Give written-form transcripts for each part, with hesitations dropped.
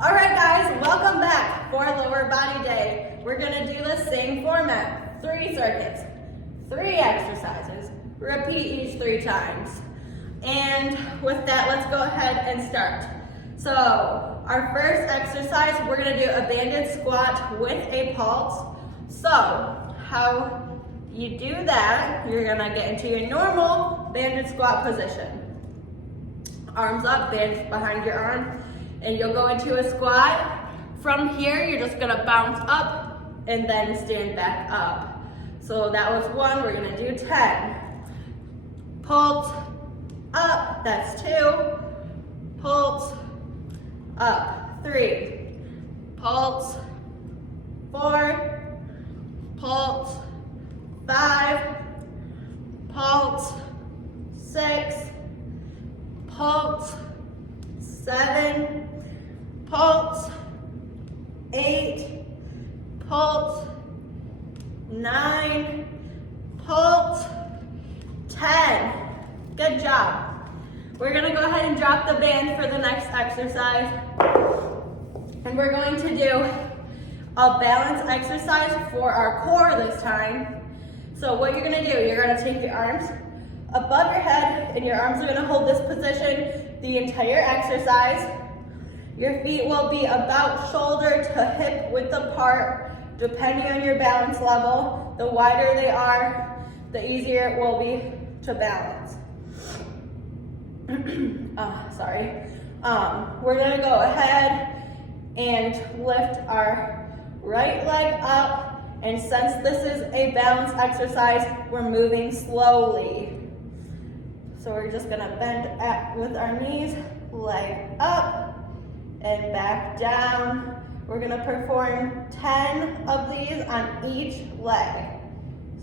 All right, guys, welcome back for lower body day. We're gonna do the same format, 3 circuits, 3 exercises, repeat each 3 times. And with that, let's go ahead and start. So our first exercise, we're gonna do a banded squat with a pulse. So how you do that, you're gonna get into your normal banded squat position. Arms up, hands behind your arm, and you'll go into a squat. From here, you're just gonna bounce up and then stand back up. So that was 1, we're gonna do 10. Pulse up, that's 2. Pulse up, 3. Pulse, 4. Pulse, 5. Pulse, 6. Pulse, 7. Pulse, 8. Pulse, 9. Pulse, 10. Good job. We're gonna go ahead and drop the band for the next exercise. And we're going to do a balance exercise for our core this time. So what you're gonna do, you're gonna take your arms above your head and your arms are gonna hold this position the entire exercise. Your feet will be about shoulder to hip width apart, depending on your balance level. The wider they are, the easier it will be to balance. We're gonna go ahead and lift our right leg up, and since this is a balance exercise, we're moving slowly. So we're just gonna bend with our knees, leg up, and back down. We're gonna perform 10 of these on each leg.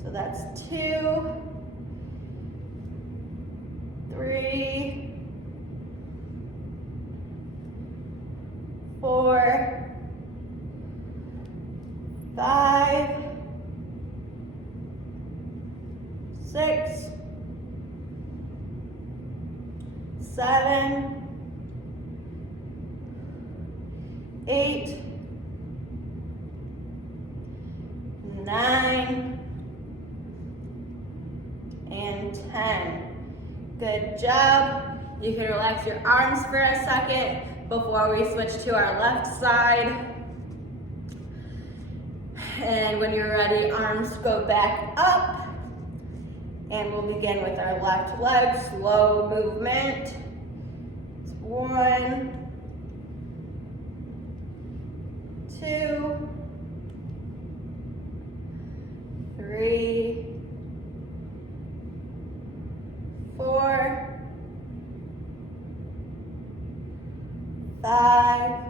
So that's 2, 3, 4, 5, 6, 7, 8, 9, and 10. Good job. You can relax your arms for a second before we switch to our left side. And when you're ready, arms go back up. And we'll begin with our left leg, slow movement. 1, 2, 3, 4, 5,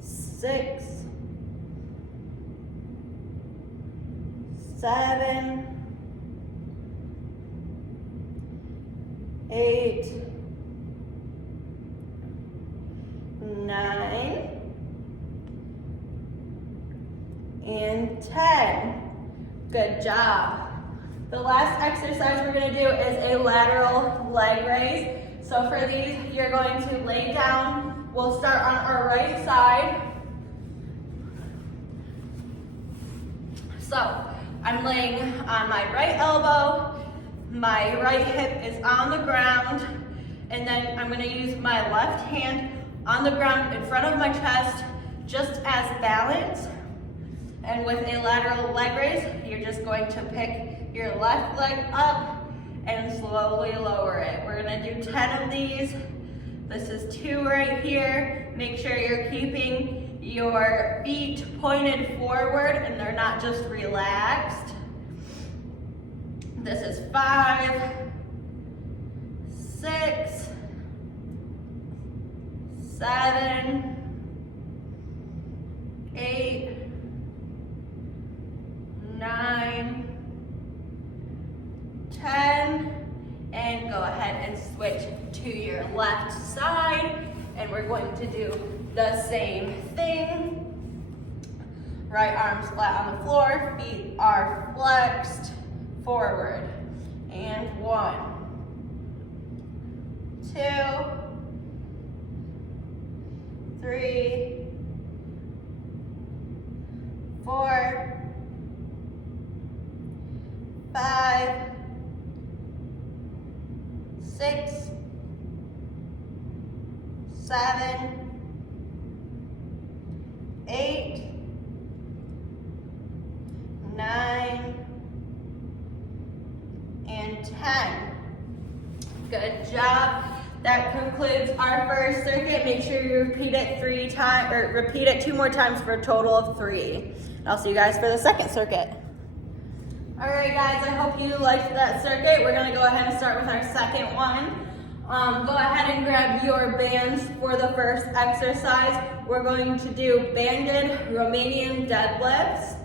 6, 7, 8, 9, and 10. Good job. The last exercise we're going to do is a lateral leg raise. So for these, you're going to lay down. We'll start on our right side. So I'm laying on my right elbow, my right hip is on the ground, and then I'm going to use my left hand on the ground in front of my chest just as balance. And with a lateral leg raise, you're just going to pick your left leg up and slowly lower it. We're gonna do 10 of these. This is 2 right here. Make sure you're keeping your feet pointed forward and they're not just relaxed. This is 5, 6, 7, 8, 9, 10, and go ahead and switch to your left side, and we're going to do the same thing. Right arm's flat on the floor, feet are flexed forward. And 1, 2, 3, 4, 5, 6, 7, 8, 9, and 10. Good job. That concludes our first circuit. Make sure you repeat it 3 times, or repeat it 2 more times for a total of 3. I'll see you guys for the second circuit. All right, guys, I hope you liked that circuit. We're gonna go ahead and start with our second one. Go ahead and grab your bands for the first exercise. We're going to do banded Romanian deadlifts.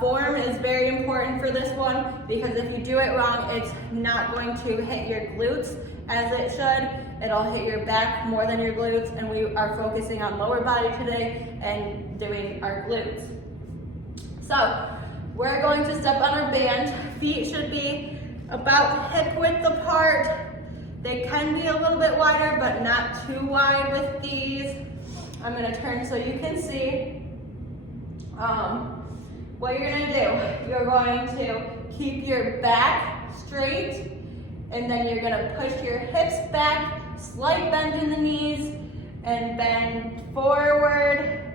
Form is very important for this one because if you do it wrong, it's not going to hit your glutes as it should. It'll hit your back more than your glutes, and we are focusing on lower body today and doing our glutes. So we're going to step on our band. Feet should be about hip width apart. They can be a little bit wider, but not too wide with these. I'm gonna turn so you can see. What you're gonna do, you're going to keep your back straight, and then you're gonna push your hips back, slight bend in the knees, and bend forward.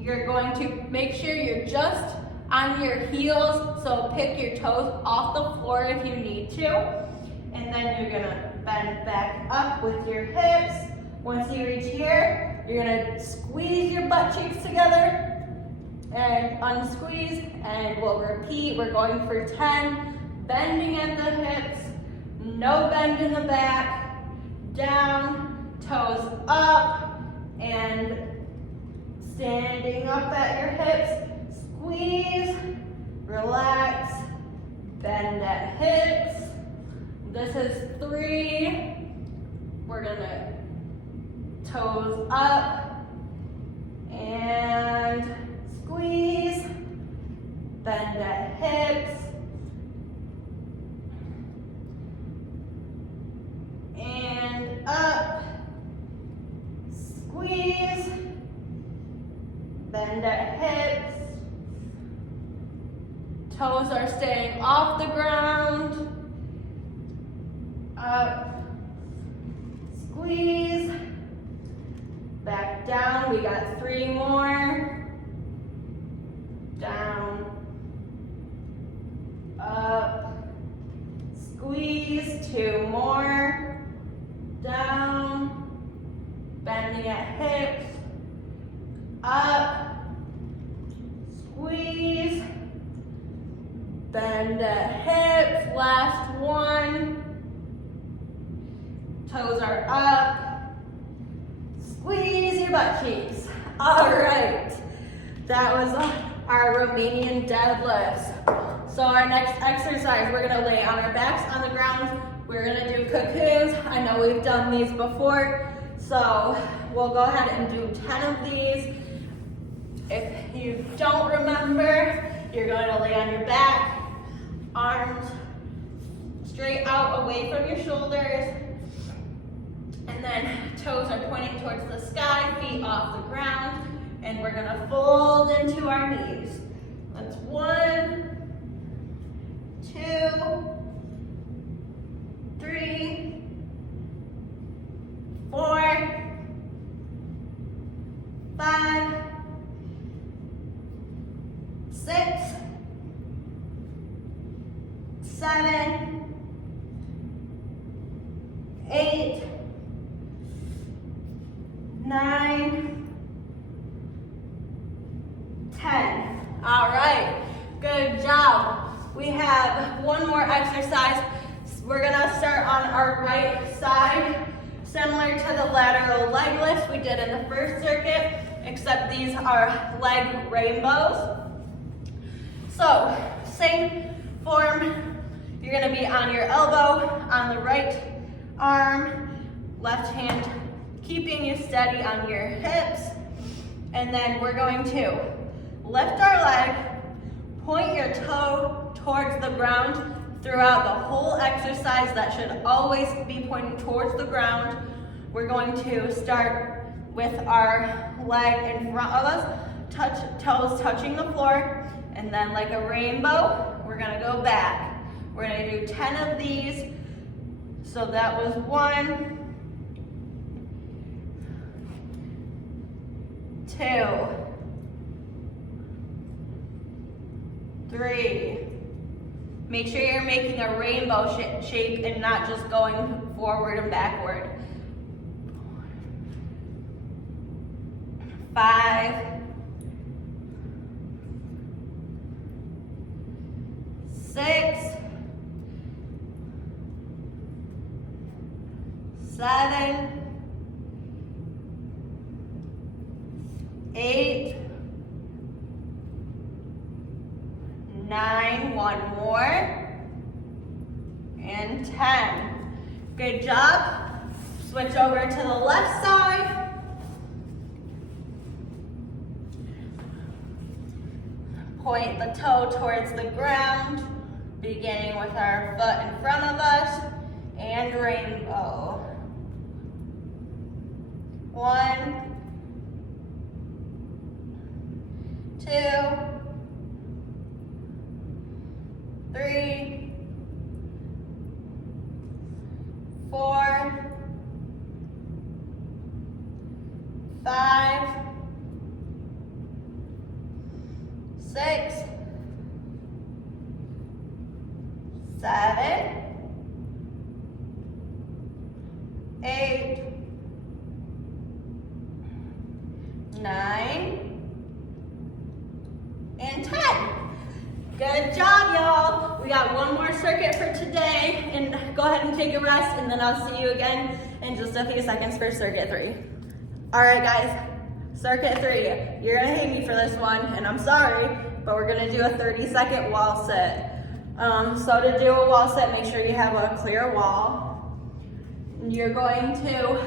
You're going to make sure you're just on your heels, so pick your toes off the floor if you need to. And then you're gonna bend back up with your hips. Once you reach here, you're gonna squeeze your butt cheeks together and unsqueeze, and we'll repeat. We're going for 10, bending at the hips, no bend in the back, down, toes up, and standing up at your hips, squeeze, relax, bend at hips. This is 3. We're gonna toes up and squeeze, bend at hips, and up, squeeze, bend at hips. Toes are staying off the ground. Up, squeeze, back down. We got 3 more. Down, up, squeeze, 2 more. Down, bending at hips, up, squeeze, bend at hips. Last one. Toes are up. Squeeze your butt cheeks. All right. That was our Romanian deadlifts. So our next exercise, we're gonna lay on our backs on the ground. We're gonna do cocoons. I know we've done these before, so we'll go ahead and do 10 of these. If you don't remember, you're going to lay on your back, arms straight out away from your shoulders, and then toes are pointing towards the sky, feet off the ground, and we're gonna fold into our knees. That's 1, 2, 3, 4, 5, 6, 7, 8, 9, 10. All right, good job. We have one more exercise. We're gonna start on our right side, similar to the lateral leg lifts we did in the first circuit, except these are leg rainbows. So, same form. You're gonna be on your elbow, on the right arm, left hand keeping you steady on your hips. And then we're going to lift our leg, point your toe towards the ground throughout the whole exercise. That should always be pointing towards the ground. We're going to start with our leg in front of us, toes touching the floor, and then like a rainbow, we're gonna go back. We're gonna do 10 of these. So that was 1, 2, 3. Make sure you're making a rainbow shape and not just going forward and backward. 5, 6, 7, 8, 9, one more, and 10. Good job. Switch over to the left side. Point the toe towards the ground, beginning with our foot in front of us, and rainbow. 1, 2, 3, 4, 5, 6, 7, 8, 9, and 10. Good job, y'all. We got one more circuit for today, and go ahead and take a rest, and then I'll see you again in just a few seconds for circuit 3. All right, guys, circuit 3. You're gonna hate me for this one, and I'm sorry, but we're gonna do a 30-second wall sit. So to do a wall sit, make sure you have a clear wall. You're going to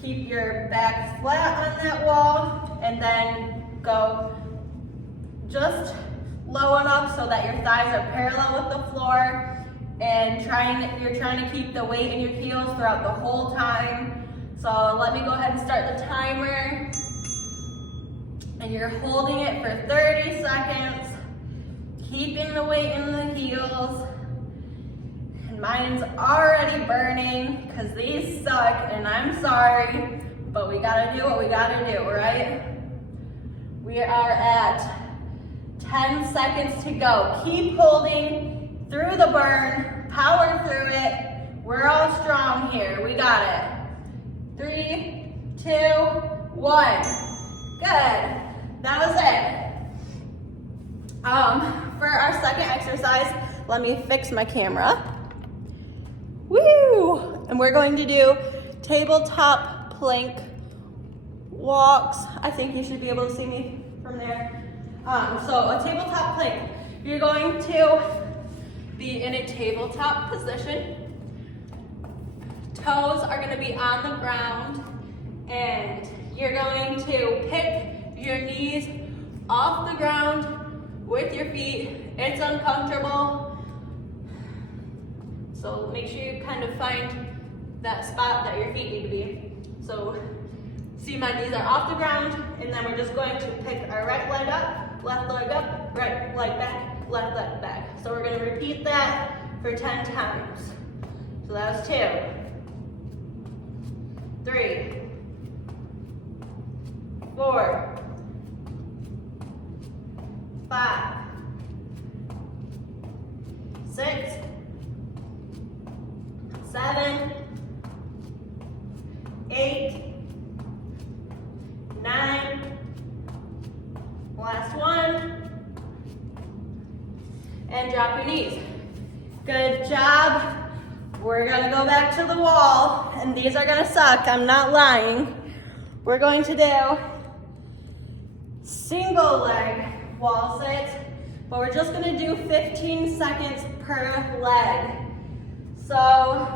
keep your back flat on that wall, and then go just low enough so that your thighs are parallel with the floor, and you're trying to keep the weight in your heels throughout the whole time. So let me go ahead and start the timer. And you're holding it for 30 seconds, keeping the weight in the heels. And mine's already burning because these suck, and I'm sorry, but we gotta do what we gotta do, right? We are at 10 seconds to go. Keep holding through the burn, power through it. We're all strong here, we got it. 3, 2, 1. Good. That was it. For our second exercise, let me fix my camera. Woo! And we're going to do tabletop plank walks. I think you should be able to see me from there. So a tabletop plank. You're going to be in a tabletop position. Toes are going to be on the ground, and you're going to pick your knees off the ground with your feet. It's uncomfortable, so make sure you kind of find that spot that your feet need to be. So see, my knees are off the ground, and then we're just going to pick our right leg up, left leg up, right leg back, left leg back. So we're going to repeat that for 10 times. So that was 2, 3, 4, 5, 6, 7, 8, 9, last one, and drop your knees. Good job. We're gonna go back to the wall, and these are gonna suck, I'm not lying. We're going to do single leg wall sit, but we're just gonna do 15 seconds per leg. So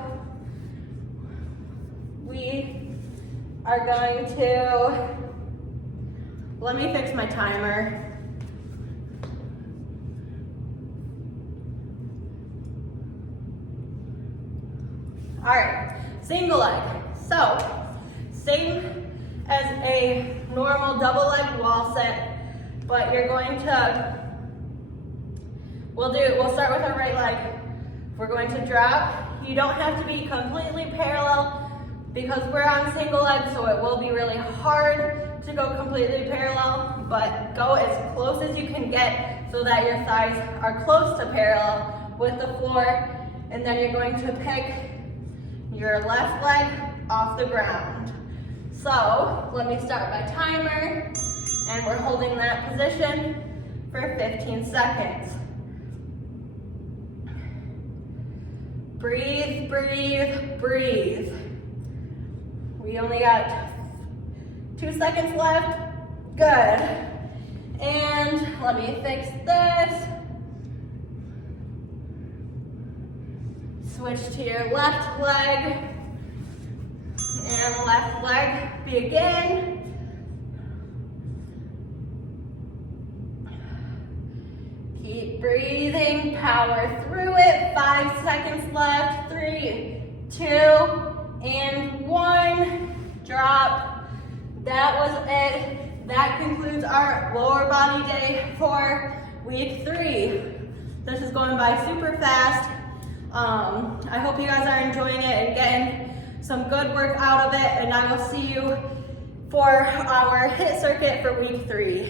we are going to, let me fix my timer. All right, single leg. So same as a normal double leg wall set, but you're going to, we'll start with our right leg. We're going to drop. You don't have to be completely parallel because we're on single leg, so it will be really hard to go completely parallel, but go as close as you can get so that your thighs are close to parallel with the floor, and then you're going to pick your left leg off the ground. So let me start my timer, and we're holding that position for 15 seconds. Breathe, breathe, breathe. We only got 2 seconds left. Good. And let me fix this. Switch to your left leg. And left leg, begin. Keep breathing, power through it. 5 seconds left. 3, 2, and 1. Drop. That was it. That concludes our lower body day for week 3. This is going by super fast. I hope you guys are enjoying it and getting some good work out of it, and I will see you for our HIIT circuit for week 3.